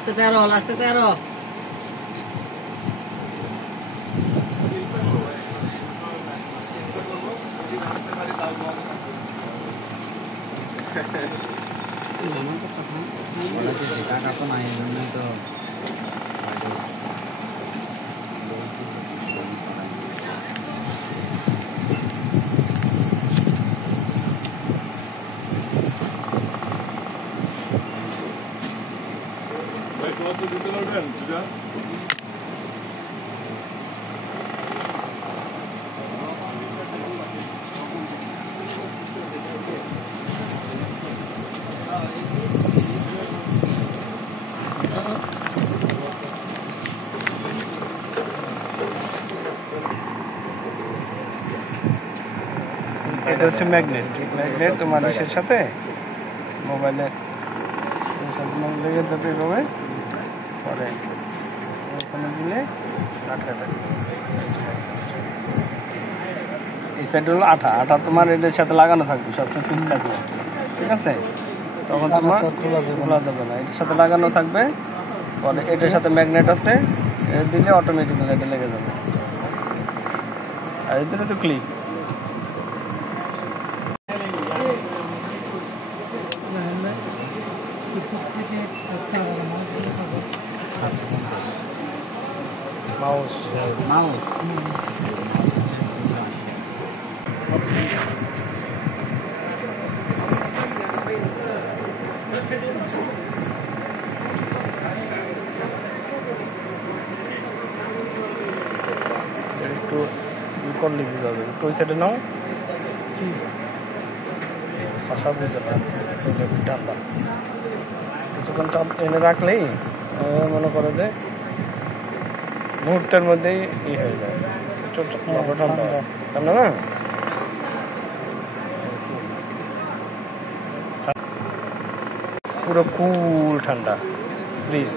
লাস্টে 13 টাকা তো নাই জন্যই তো ক্লাসে দিতে পারবেন যেটা এটা হচ্ছে ম্যাগনেট তোমার ইসের সাথে মোবাইলের সাথে লেগে যাবে এভাবে পরে ওখানে দিলে আটকা থাকবে। এই সাইড হলো আঠা তোমার এটার সাথে লাগানো থাকবে, সবসময় ফিক্স থাকবে, ঠিক আছে? তখন তোমার খোলা যাবে না, এটার সাথে লাগানো থাকবে। পরে এটার সাথে ম্যাগনেট আছে, এটা দিলে অটোমেটিক্যালি এটা লেগে যাবে। আর এদের তো ক্লিক মাউস একটু করলে বুঝা যাবে। একটু ওই সাইডে নাও, সব বুঝতে পারছি। ঠান্ডা কিছুক্ষণ চাপ এনে রাখলেই মনে করে যে মুহূর্তের মধ্যেই ই হয়ে যায়, ঠান্ডা ঠান্ডা না, পুরো কুল ঠান্ডা ফ্রিজ।